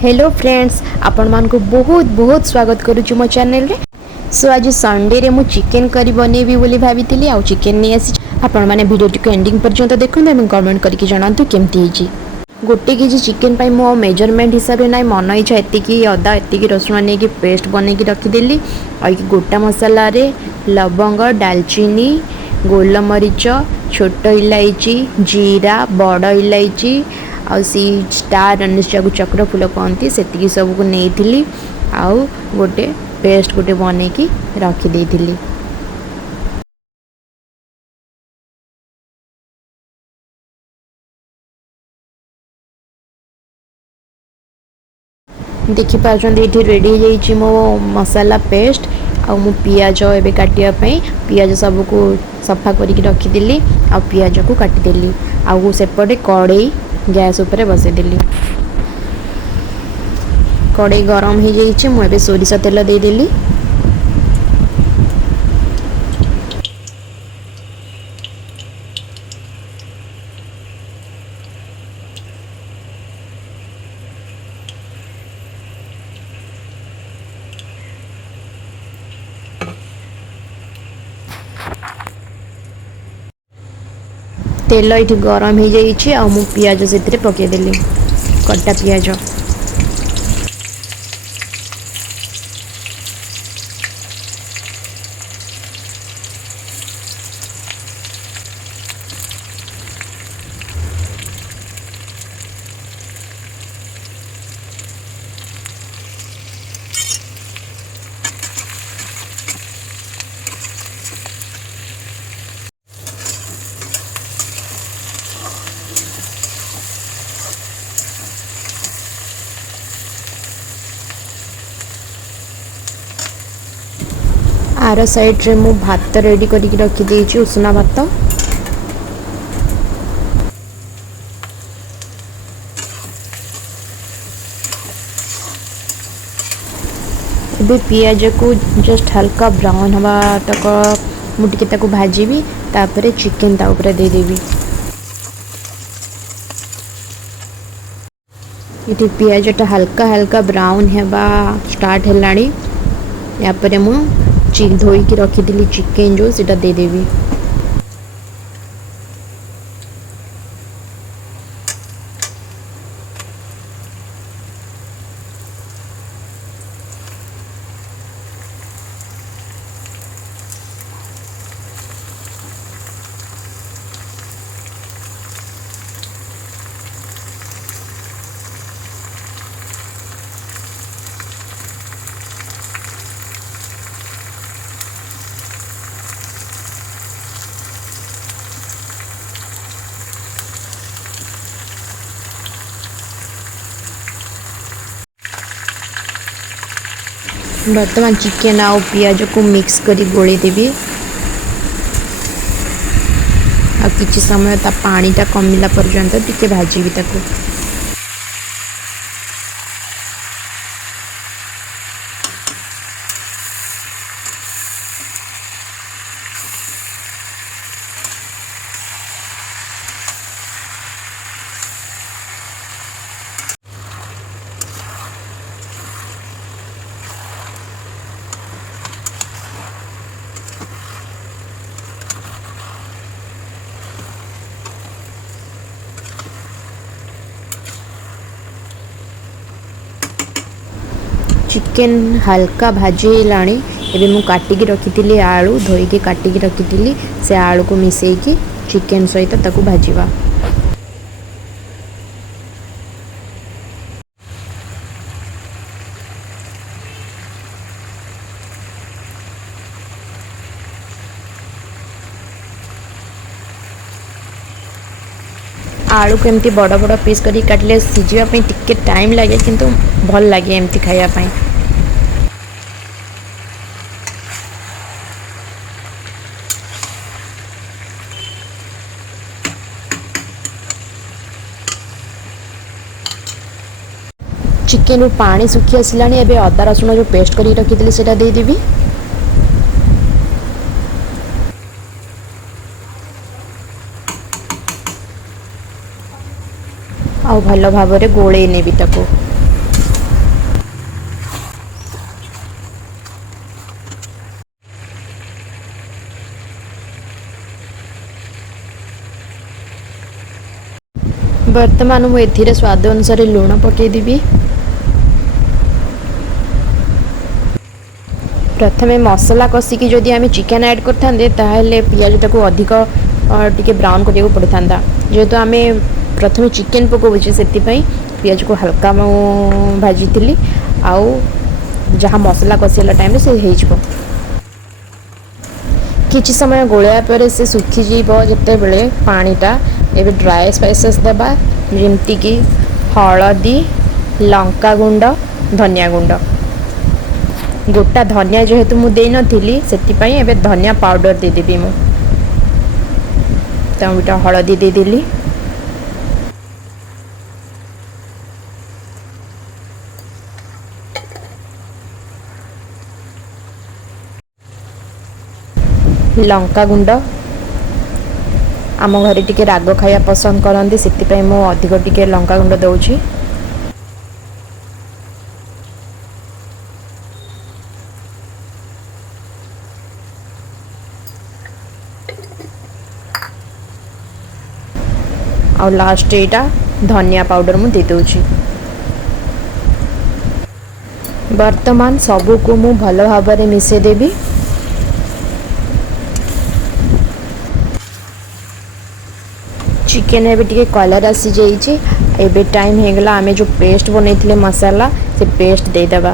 Hello friends, आपण मान को बहुत बहुत स्वागत करुछु मो चैनल रे। सो आज संडे रे मु चिकन करी बनेबी बोली भाबितिली आ चिकन नै आसी। आपण माने वीडियो टिको एंडिंग पर्यंत देखुन एवं कमेंट करके जणातु केमती हिची। गोटे केजी चिकन पाई मो मेजरमेंट हिसाब रे नै मन इच्छा एतिकी अदा एतिकी रसुण नै की पेस्ट बनै की रखी देली। आ की गोटा मसाला रे लवंग, दालचीनी, गोलमरीच, छोट इलायची, जीरा, बड़ इलायची आ सी स्टार अनिश को चक्र फूल कहती से सब को नहीं आउ गोटे पेस्ट गोटे बन की रखी थी। देखिपार ये रेडी हो मो मसाला पेस्ट आ मु पियाज एवं काटापी पियाज सबको सफा करके रखीदी आ पियाज को काटिदेली आउ सेपटे कड़े गैस उपर बसईदेली। कड़े गरम हो जाइए मुझे सोरिष तेल देदेली। तेल ये गरम हो जाइए आ मु पियाज से पकईदेली कटा पियाज। आर साइड रे मु भात रेडी करके रखी देइछि उषना भात। अबे पियाज को जस्ट हल्का ब्राउन हवा तक मुझे ताको भाजीबी तापर चिकन ता ऊपर दे देबी। ये पियाजटा हल्का हल्का ब्राउन हेबा स्टार्ट हेलाणी या पर मु धोईकी रखी चिकेन जो सीटा देदेवी। बर्तमान चिकेन आउ पियाज को मिक्स करी गोली देवी आ किछि समय ता पानी टा कमिला पर्यंत टिके भाजीबी ताको। चिकेन हल्का भाजी लाणी एबे मु काटिकी रखी आलू धोईकी काटिकी रखी से आलू को मिसेकी चिकेन सहित ताकू भाजीबा। आलू को एमती बड़ बड़ पीस करी काटले सीझापी टिके टाइम लगे किंतु भल लगे एमती खायापी। चिकेन रू पानी सुखी आसलानी एबे अदा रसुण जो पेस्ट करी रखी सेटा दे देबी। आ भल भाव गोले नेबी ताको। ବର୍ତ୍ତମାନ ମୁଁ ଏଥିରେ ସ୍ୱାଦ ଅନୁସାରେ ଲୁଣ ପକାଇଦେବି। ପ୍ରଥମେ ମସଲା କଷିକି ଯଦି ଆମେ ଚିକେନ୍ ଆଡ଼୍ କରିଥାନ୍ତେ ତାହେଲେ ପିଆଜଟାକୁ ଅଧିକ ଟିକେ ବ୍ରାଉନ୍ କରିବାକୁ ପଡ଼ିଥାନ୍ତା। ଯେହେତୁ ଆମେ ପ୍ରଥମେ ଚିକେନ୍ ପକାଉଛେ ସେଥିପାଇଁ ପିଆଜକୁ ହାଲକା ମୁଁ ଭାଜିଥିଲି ଆଉ ଯାହା ମସଲା କଷିଲା ଟାଇମ୍ରେ ସେ ହେଇଯିବ। କିଛି ସମୟ ଗୋଳେଇବା ପରେ ସେ ଶୁଖିଯିବ ଯେତେବେଳେ ପାଣିଟା ଏବେ ଡ୍ରାଏ ସ୍ପାଇସେସ୍ ଦେବା, ଯେମିତିକି ହଳଦୀ, ଲଙ୍କାଗୁଣ୍ଡ, ଧନିଆ ଗୁଣ୍ଡ। ଗୋଟା ଧନିଆ ଯେହେତୁ ମୁଁ ଦେଇନଥିଲି ସେଥିପାଇଁ ଏବେ ଧନିଆ ପାଉଡ଼ର ଦେଇଦେବି ମୁଁ। ତ ଗୋଟେ ହଳଦୀ ଦେଇଦେଲି। ଲଙ୍କାଗୁଣ୍ଡ, ଆମ ଘରେ ଟିକେ ରାଗ ଖାଇବା ପସନ୍ଦ କରନ୍ତି ସେଥିପାଇଁ ମୁଁ ଅଧିକ ଟିକେ ଲଙ୍କାଗୁଣ୍ଡ ଦେଉଛି। ଆଉ ଲାଷ୍ଟ ଏଇଟା ଧନିଆ ପାଉଡ଼ର ମୁଁ ଦେଇଦେଉଛି। ବର୍ତ୍ତମାନ ସବୁକୁ ମୁଁ ଭଲ ଭାବରେ ମିଶାଇ ଦେବି। ଚିକେନ୍ ଏବେ ଟିକେ କଲର୍ ଆସିଯାଇଛି। ଏବେ ଟାଇମ୍ ହେଇଗଲା ଆମେ ଯେଉଁ ପେଷ୍ଟ ବନେଇଥିଲେ ମସଲା ସେ ପେଷ୍ଟ ଦେଇଦେବା।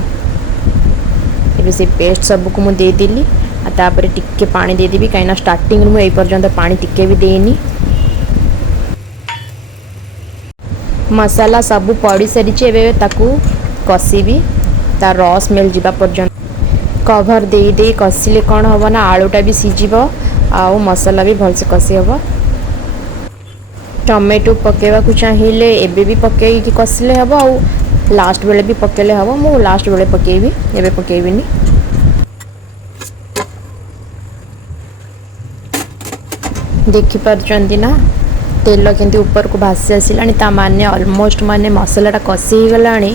ଏବେ ସେ ପେଷ୍ଟ ସବୁକୁ ମୁଁ ଦେଇଦେଲି ଆଉ ତାପରେ ଟିକେ ପାଣି ଦେଇଦେବି କାହିଁକିନା ଷ୍ଟାର୍ଟିଂରୁ ମୁଁ ଏଇ ପର୍ଯ୍ୟନ୍ତ ପାଣି ଟିକେ ବି ଦେଇନି। ମସଲା ସବୁ ପଡ଼ି ସାରିଛି, ଏବେ ତାକୁ କଷିବି ତା ର ସ୍ମେଲ୍ ଯିବା ପର୍ଯ୍ୟନ୍ତ। କଭର୍ ଦେଇ ଦେଇ କଷିଲେ କ'ଣ ହେବ ନା ଆଳୁଟା ବି ସିଝିବ ଆଉ ମସଲା ବି ଭଲସେ କଷି ହେବ। ଟମାଟୋ ପକାଇବାକୁ ଚାହିଁଲେ ଏବେ ବି ପକାଇକି କଷିଲେ ହେବ ଆଉ ଲାଷ୍ଟ ବେଳେ ବି ପକାଇଲେ ହେବ। ମୁଁ ଲାଷ୍ଟ ବେଳେ ପକାଇବି, ଏବେ ପକାଇବିନି। ଦେଖିପାରୁଛନ୍ତି ନା ତେଲ କେମିତି ଉପରକୁ ଭାସି ଆସିଲାଣି, ତା ମାନେ ଅଲମୋଷ୍ଟ ମାନେ ମସଲାଟା କଷି ହେଇଗଲାଣି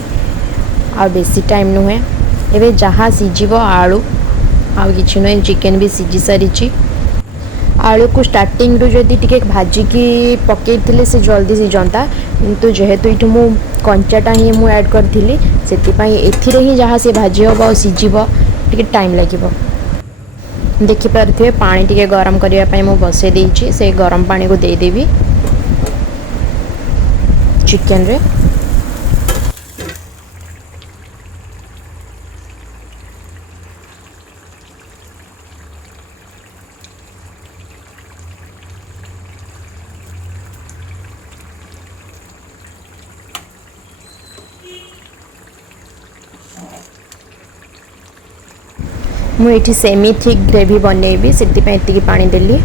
ଆଉ ବେଶୀ ଟାଇମ୍ ନୁହେଁ। ଏବେ ଯାହା ସିଝିବ ଆଳୁ ଆଉ କିଛି ନୁହେଁ, ଚିକେନ୍ ବି ସିଝି ସାରିଛି। ଆଳୁକୁ ଷ୍ଟାର୍ଟିଂରୁ ଯଦି ଟିକେ ଭାଜିକି ପକାଇଥିଲେ ସେ ଜଲ୍ଦି ସିଝନ୍ତା, କିନ୍ତୁ ଯେହେତୁ ଏଇଠି ମୁଁ କଞ୍ଚାଟା ହିଁ ମୁଁ ଆଡ଼୍ କରିଥିଲି ସେଥିପାଇଁ ଏଥିରେ ହିଁ ଯାହା ସେ ଭାଜି ହେବ ଆଉ ସିଝିବ, ଟିକେ ଟାଇମ୍ ଲାଗିବ। ଦେଖିପାରୁଥିବେ ପାଣି ଟିକେ ଗରମ କରିବା ପାଇଁ ମୁଁ ବସାଇ ଦେଇଛି, ସେଇ ଗରମ ପାଣିକୁ ଦେଇଦେବି ଚିକେନ୍ରେ। ମୁଁ ଏଠି ସେମି ଥିକ୍ ଗ୍ରେଭି ବନେଇବି ସେଥିପାଇଁ ଏତିକି ପାଣି ଦେଲି।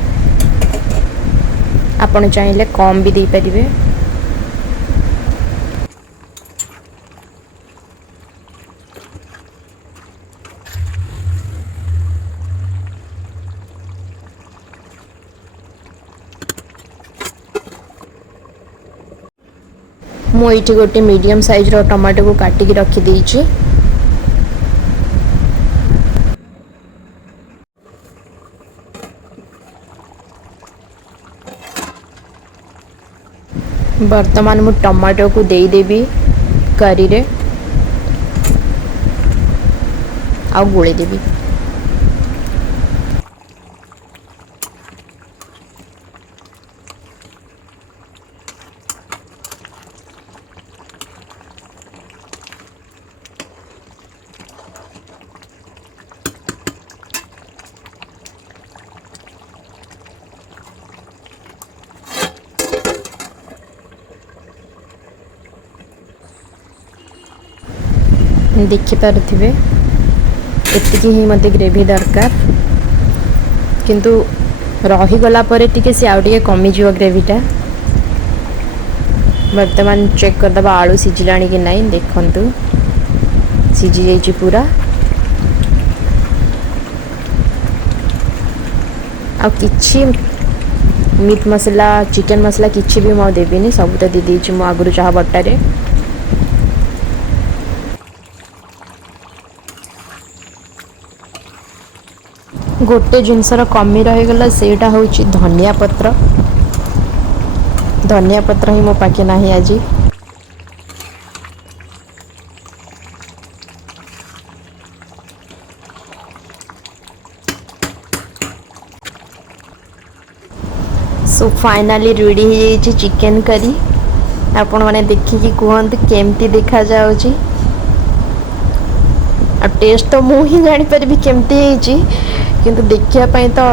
ଆପଣ ଚାହିଁଲେ କମ୍ ବି ଦେଇପାରିବେ। ମୁଁ ଏଇଠି ଗୋଟେ ମିଡ଼ିୟମ୍ ସାଇଜ୍ର ଟମାଟୋକୁ କାଟିକି ରଖିଦେଇଛି। ବର୍ତ୍ତମାନ ମୁଁ ଟମାଟୋକୁ ଦେଇଦେବି କରୀରେ ଆଉ ଗୋଳେଇ ଦେବି। ଦେଖିପାରୁଥିବେ ଏତିକି ହିଁ ମୋତେ ଗ୍ରେଭି ଦରକାର, କିନ୍ତୁ ରହିଗଲା ପରେ ଟିକେ ସେ ଆଉ ଟିକେ କମିଯିବ ଗ୍ରେଭିଟା। ବର୍ତ୍ତମାନ ଚେକ୍ କରିଦେବା ଆଳୁ ସିଝିଲାଣି କି ନାହିଁ। ଦେଖନ୍ତୁ ସିଝି ଯାଇଛି ପୁରା। ଆଉ କିଛି ମିଟ୍ ମସଲା ଚିକେନ୍ ମସଲା କିଛି ବି ମୁଁ ଦେବିନି, ସବୁ ତ ଦେଇଦେଇଛି ମୁଁ ଆଗରୁ ଯାହା ବଟାରେ। ଗୋଟେ ଜିନିଷର କମି ରହିଗଲା, ସେଇଟା ହେଉଛି ଧନିଆ ପତ୍ର। धनिया पत्र ही मो पाखे नाही आज। सो फाइनली रेडी हो जाइए चिकेन करी। आपण मैंने देखिए कहते केमती देखा जाउची। आ टेस्ट तो मु ही जानी परिबी केमती होईची, किंतु देखिया पई तो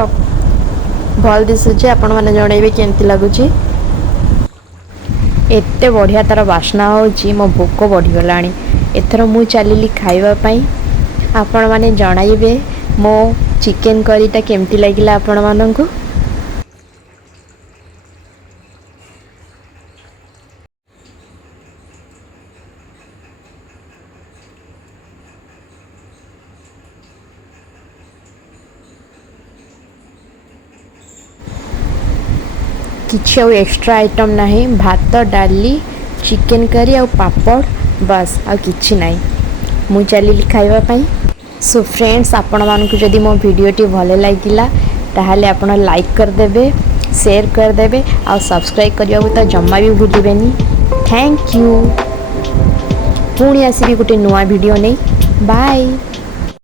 भल दिसुची। आपण मैंने जणैबे केमती लागुची। एते बढ़िया तार बास्ना होची, मो भोक बढ़ी गलानी। एथर मु चलिली खाइबा पई। आपण मैंने जणाइबे मो चिकेन करीटा केमती लागिला आपण माननकु। किसी एक्स्ट्रा आइटम नहीं, भात डाली चिकेन करी आ पापड़ बस आ किछि नहीं। मु चलिली खाइबा पई। सो फ्रेंड्स, आपण मानकु जदि मो वीडियोटी भले लागिला ताहाले आपण लाइक कर देबे, शेयर कर देबे आ सब्सक्राइब करिया तो जम्मा भी भूलिबेनी। Thank you. पुणी आसीबी गोटे नुआ वीडियो नहीं। बाय।